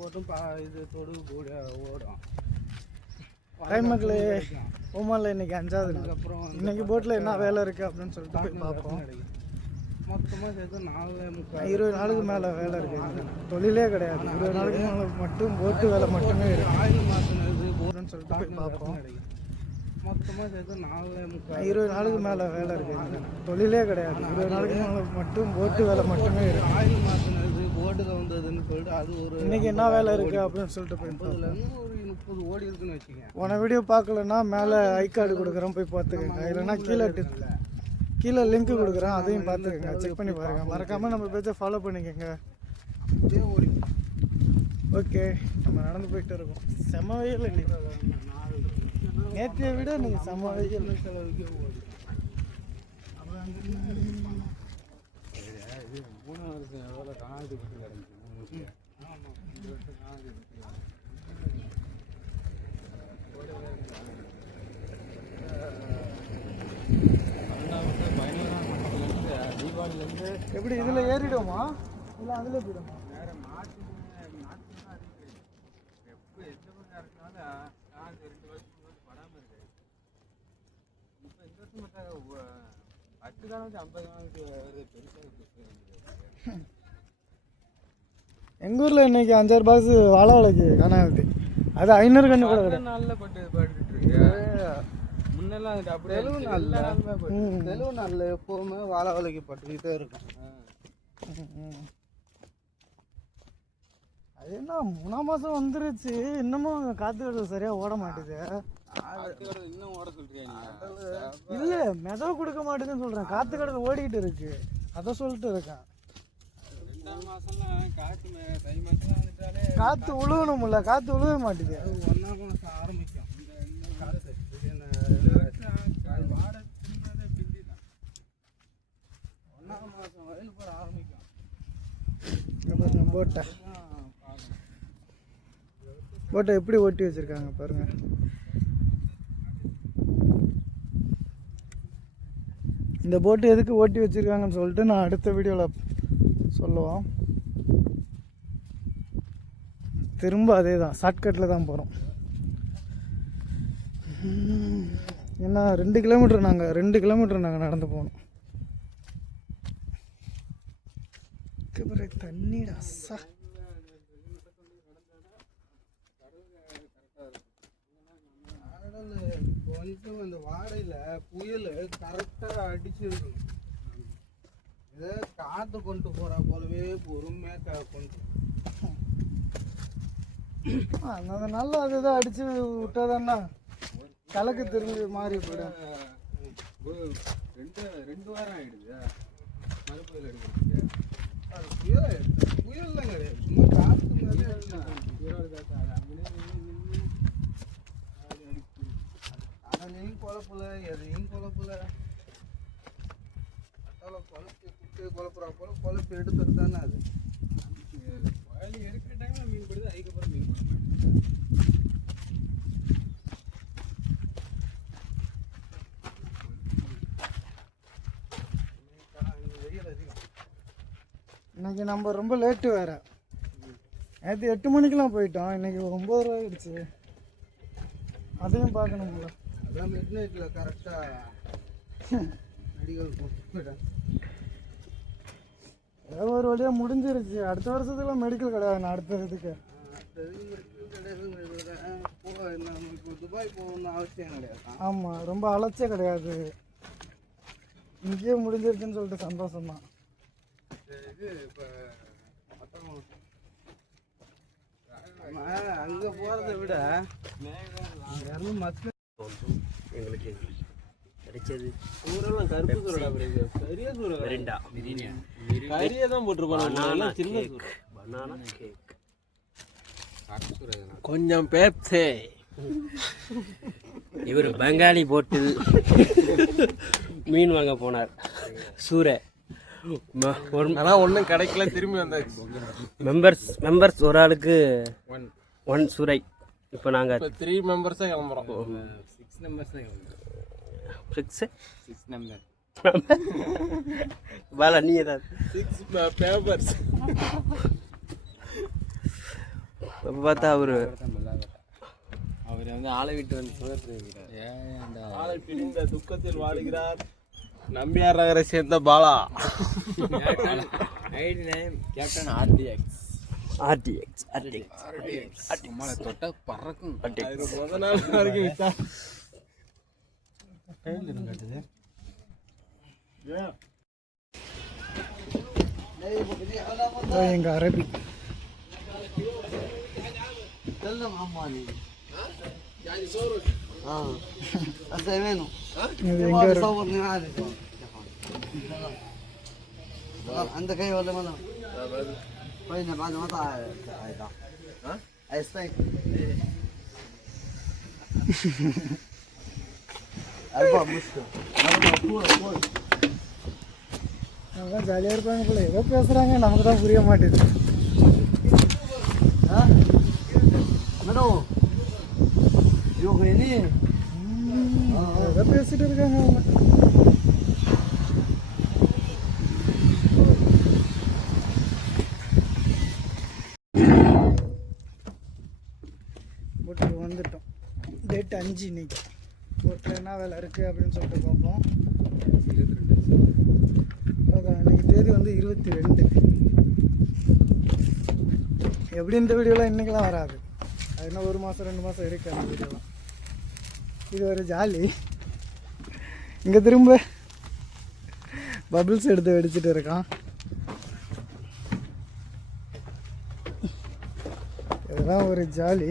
போட்டும் இது தொடு கூட ஓடும். டைமுக்குள்ளே ஓமானில் இன்னைக்கு 5வது நாள். அப்புறம் இன்னைக்கு போட்டில் என்ன வேலை இருக்குது அப்படின்னு சொல்லிட்டு போய் பார்ப்போம். மொத்தமாக சேர்த்து 20 நாளுக்கு மேலே வேலை இருக்குது. தொழிலே கிடையாது. 20 நாளுக்கு மேலே மட்டும் போட்டு வேலை மட்டுமே இருக்குது. ஆயில் மாற்றினது போடுன்னு சொல்லிட்டு போய் பார்ப்போம். மொத்தமாக சேர்த்து 20 நாளுக்கு மேலே வேலை இருக்குது. தொழிலே கிடையாது. 20 நாளுக்கு மேலே மட்டும் போட்டு வேலை மட்டுமே இருக்குது. ஆயில் மாற்றினது போட்டு வந்ததுன்னு சொல்லிட்டு அது ஒரு இன்னைக்கு என்ன வேலை இருக்குது அப்படின்னு சொல்லிட்டு போய் ஒரு 30 ஓடி இருக்குன்னு வச்சுக்கேன். உன வீடியோ பார்க்கலன்னா மேலே ஐ கார்டு கொடுக்குறேன், போய் பார்த்துக்கோங்க. இல்லைன்னா கீழே லிங்க் கொடுக்குறேன், அதையும் பார்த்துக்கோங்க. செக் பண்ணி பாருங்கள். மறக்காமல் நம்ம பேஜை ஃபாலோ பண்ணிக்கோங்க. ஓடி ஓகே, நம்ம நடந்து போயிட்டு இருக்கோம். செம வெயில் இன்னைக்கு. நேற்றைய விட நீங்கள் செம வெயில். செலவுக்கே ஓடி அப்புறம் இது 3 வருஷம் எவ்வளோ காணாது பற்றி கிடந்துச்சு. ஆமாம், 2 வருஷம் காணாது பற்றி தீபாவளிலேருந்து எப்படி இதில் ஏறிடுமா இல்லை அதில் போயிடுமா? வேறு மாட்டு தான் இருக்குது. எப்போ எந்த பக்கம் இருக்கனாலும் காது 2 வருஷம் படாமல் இருக்குது. இப்போ இந்த வருஷம் பார்த்தா 10 காலம் 50 காலத்துக்கு வருது. பெருசாக எங்கள் ஊரில் இன்னைக்கு 5,000 பாக்ஸ் வாழை வலைக்கு காணாது. அது 500 கன்று கூட கிடையாது. நாளில் பட்டுட்டு இருக்கு. முன்னெல்லாம் அது அப்படியே தெலுங்கு நாளில் எப்போவுமே வாழை வலைக்கு பட்டுக்கிட்டே இருக்கும். அது என்ன 3ஆம் மாதம் வந்துருச்சு, இன்னமும் காற்று கடல் சரியாக ஓட மாட்டேது. இன்னும் ஓட சொல்றியா? இல்லை, மெதவை கொடுக்க மாட்டேதுன்னு சொல்கிறேன். காற்று கடல் ஓடிக்கிட்டு இருக்கு, அதை சொல்லிட்டு இருக்கேன். 2ஆம் மாதம்லாம் காற்று தை மாதம் வந்துட்டாலே காற்று உழுவணும்ல, காற்று உழுவ மாட்டேது. 1ஆம் மாதம் ஆரம்பிக்கும் காற்று. வாடை திரும்பினதே பிந்தி தான் 1ஆம் மாதம் வயல் போட ஆரம்பிக்கும். போட்டை எப்படி ஓட்டி வச்சிருக்காங்க பாருங்க. இந்த போட்டு எதுக்கு ஓட்டி வச்சிருக்காங்கன்னு சொல்லிட்டு நான் அடுத்த வீடியோவில் சொல்லுவோம். திரும்ப அதே தான், ஷார்ட்கட்டில் தான் போகிறோம். ஏன்னா 2 கிலோமீட்டர் நாங்கள் நடந்து போகணும். தண்ணிடா சா. கொஞ்சம் இந்த வாடையில் புயல் கரெக்டாக அடிச்சிருக்கணும். இதை காற்று கொண்டு போகிற போலவே பொறுமையாக கொண்டு நல்லா அதுதான் அடிச்சு விட்டாதான்னா கலக்கு திரும்பி மாறி போயிடும். 2 வாரம் ஆகிடுது மழை புயல் அடிக்கிறதுக்கு. அது புயல்லாம் கிடையாது, சும்மா காற்று மேலே அதனையும் குழப்பல, எதையும் குழப்பல. குழப்பி குட்டு குழப்புறா போல குழப்பி எடுத்துட்டு தானே அது வயல் இருக்கிற டைமில் மீன் பிடிது. அதுக்கப்புறம் மீன் பிடிக்க வெயில் அதிகம். இன்னைக்கு நம்ம ரொம்ப லேட்டு வேறு. நேற்று 8 மணிக்கெலாம் போயிட்டோம், இன்னைக்கு 9 ஆகிடுச்சு. அதையும் பார்க்கணும்ல. அதான் மிட் நைட்டில் கரெக்டாக மெடிக்கல் போயிட்டேன். ஏதோ ஒரு வழியாக முடிஞ்சிருச்சு. அடுத்த வருஷத்துல மெடிக்கல் கிடையாது. நான் அடுத்த இதுக்கு இப்போ துபாய் போகணும்னு அவசியம் கிடையாது. ஆமாம், ரொம்ப அலைச்சே கிடையாது. இங்கேயே முடிஞ்சிருச்சுன்னு சொல்லிட்டு சந்தோஷம்தான். இது இப்போ அங்கே போகிறத விட மக்கள் எங்களுக்கு கிடைச்சது ஊரெல்லாம் கருப்பு சூறடா. பெரிய சூற மெரிண்டா கறியை தான் போட்டுருப்பாங்க. சின்ன பனானா கேக், கொஞ்சம் பேப்சே. இவர் பெங்காலி போட்டு மீன் வாங்க போனார். சூரை ஆனால் ஒன்றும் கிடைக்கல, திரும்பி வந்தாச்சு. மெம்பர்ஸ் ஒரு ஆளுக்கு 1 சூரை. இப்போ நாங்கள் 3 மெம்பர்ஸாக கிளம்புறோம். 6 மெம்பர்ஸ் தான் கிளம்புறோம். 6 நம்பர் பாலா நீ ஏதாவது 6 பேப்பர்ஸ். அப்போ பார்த்தா அவர் வந்து ஆளை விட்டு வந்து ஆளை பிடிந்த துக்கத்தில் வாடுகிறார் நம்பியார் நகரை சேர்ந்த பாலா. கேப்டன் ஆர்டிஎக்ஸ் தொட்ட பறக்கும். முத நாள் வரைக்கும் வித்தா எங்க அரபி இது எங்க இருக்கு? عندك ايه ولا ما وين بعد ما طلع ها اسباني الباب مشكله நல்லா ஜாலியாக இருப்பாங்க போல. ஏதோ பேசுகிறாங்க, நமக்கு தான் புரிய மாட்டேது. منو يوغيني ஏதோ பேசிட்டு இருக்காங்க அவங்க. போட்டுக்கு வந்துட்டோம். டேட் 5 இன்னைக்கு. போட்டில் என்ன வேலை இருக்குது அப்படின்னு சொல்லிட்டு பார்ப்போம். அதான் இன்னைக்கு தேதி வந்து 22. எப்படி இந்த வீடியோலாம் இன்றைக்கெலாம் வராது. அது என்ன 1 மாதம் 2 மாதம் இருக்குது அந்த வீடியோலாம். இது ஒரு ஜாலி. இங்கே திரும்ப பபிள்ஸ் எடுத்து வெடிச்சிட்டு இருக்கான். இதெல்லாம் ஒரு ஜாலி.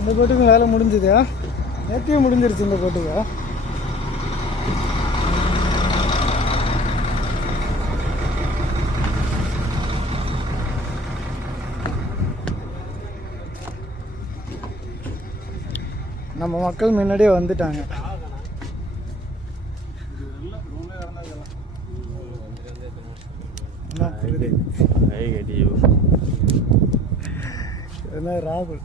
இந்த போட்டுக்கு வேலை முடிஞ்சுதா? நேற்றையே முடிஞ்சிருச்சு இந்த போட்டுக்கா. நம்ம மக்கள் முன்னாடியே வந்துட்டாங்க. என்ன ராகுல்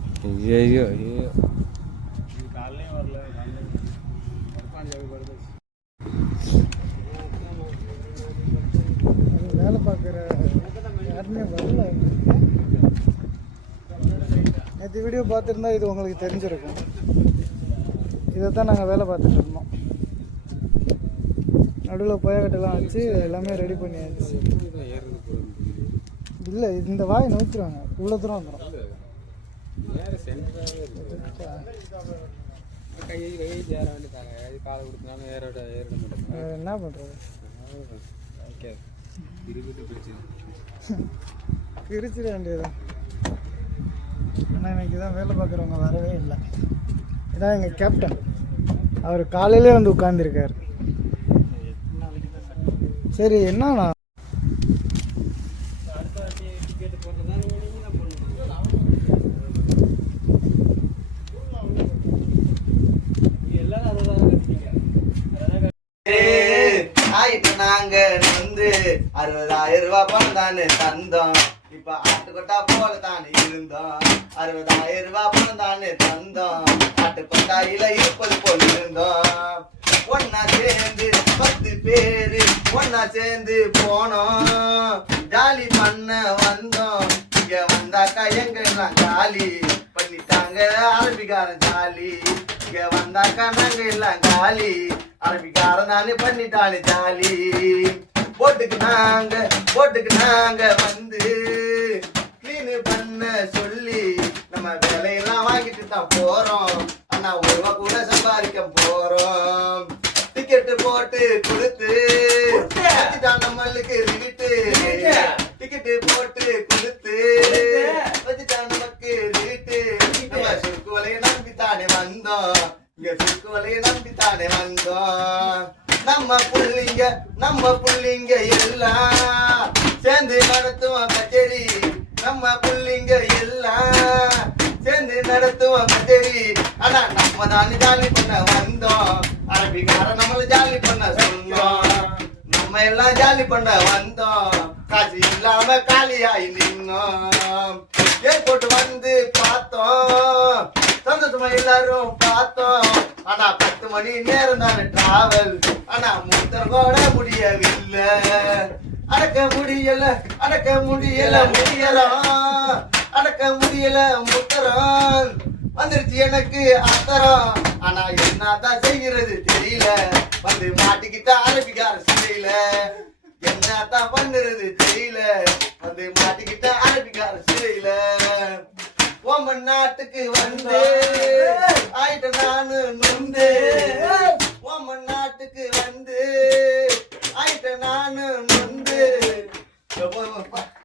வேலை பார்க்குற யாருமே வரல. நேற்று வீடியோ பார்த்துருந்தா இது உங்களுக்கு தெரிஞ்சிருக்கும். இதை தான் நாங்கள் வேலை பார்த்துட்டு இருந்தோம். நடுவில் புயக்கட்டெல்லாம் வச்சு எல்லாமே ரெடி பண்ணியாச்சு. இல்லை, இந்த வாயை நோக்கிடுவாங்க. இவ்வளோ தூரம் வந்துடும். என்ன பண்ணுறது? பிரிச்சிட வேண்டியதான். ஆனால் இன்னைக்கு தான் வேலை பார்க்குறவங்க வரவே இல்லை. இதான் எங்கள் கேப்டன். அவர் காலையிலே வந்து உட்காந்துருக்கார். சரி, என்னண்ணா நாங்க வந்து 60,000 ரூபாய் பணம் தானே தந்தோம். இப்ப ஆட்டுக்கொட்டா போல தானே இருந்தோம். 60,000 ரூபாய் பணம் தானே தந்தோம். ஆட்டுக்கொட்டாயில இருப்பது போல் இருந்தோம். ஒன்னா சேர்ந்து 10 பேரு ஒன்னா சேர்ந்து போனோம். ஜாலி பண்ண வந்தோம். இங்க வந்தாக்கா எங்க எல்லாம் காலி பண்ணிட்டாங்க அரபிக்காரன் ஜாலி. இங்க வந்தாக்கா நாங்க எல்லாம் காலி. அரபிக்காரன் நானே பண்ணிட்டானே ஜாலி. போட்டுக்கு நாங்க வந்து கிளீன் பண்ண சொல்லி நம்ம வேலையெல்லாம் வாங்கிட்டு தான் போறோம். ஆனா 1 ரூபா கூட சம்பாதிக்க போறோம். டிக்கெட்டு போட்டு கொடுத்து நம்மளுக்கு ரிவிட்டு. டிக்கெட்டு போட்டு கொடுத்து வச்சுட்டான் நமக்கு ரிவிட்டு. நம்ம சுருக்கு வலையை நம்பித்தானே வந்தோம். இங்க சுருக்கு வலையை நம்பித்தானே வந்தோம். நம்ம புள்ளிங்க எல்லாம் சேர்ந்து நடத்துவோம் கச்சேரி. நம்ம புள்ளிங்க எல்லாம் சேர்ந்து நடத்துவோம் கச்சேரி. ஆனா நம்ம தானே ஜாலி பண்ண வந்தோம். அரபிக்கார நம்மள ஜாலி பண்ண சொன்னோம். நம்ம எல்லாம் ஜாலி பண்ண வந்தோம். காசு இல்லாம காலியாய் நின்னோம். ஏர்போர்ட் வந்து பார்த்தோம், சந்தோஷமா எல்லாரும் பார்த்தோம். ஆனா 10 மணி நேரம் தானே டிராவல், ஆனா மூத்தம் கூட முடியவில்லை. அடக்க முடியல முடியலாம், அடக்க முடியல முத்தரம். வந்துருச்சு எனக்கு அத்தரம், ஆனா என்னதான் செய்யறது தெரியல. வந்து மாட்டிக்கிட்ட அரபிக்கார சிறையில, என்னதான் பண்ணுறது தெரியல. வந்து மாட்டிக்கிட்ட அரபிக்கார சிறையில. ஓமன் நாட்டுக்கு வந்து ஆயிட்ட நானு நொந்து. ஓமன் நாட்டுக்கு வந்து ஆயிட்ட நானு நொந்து.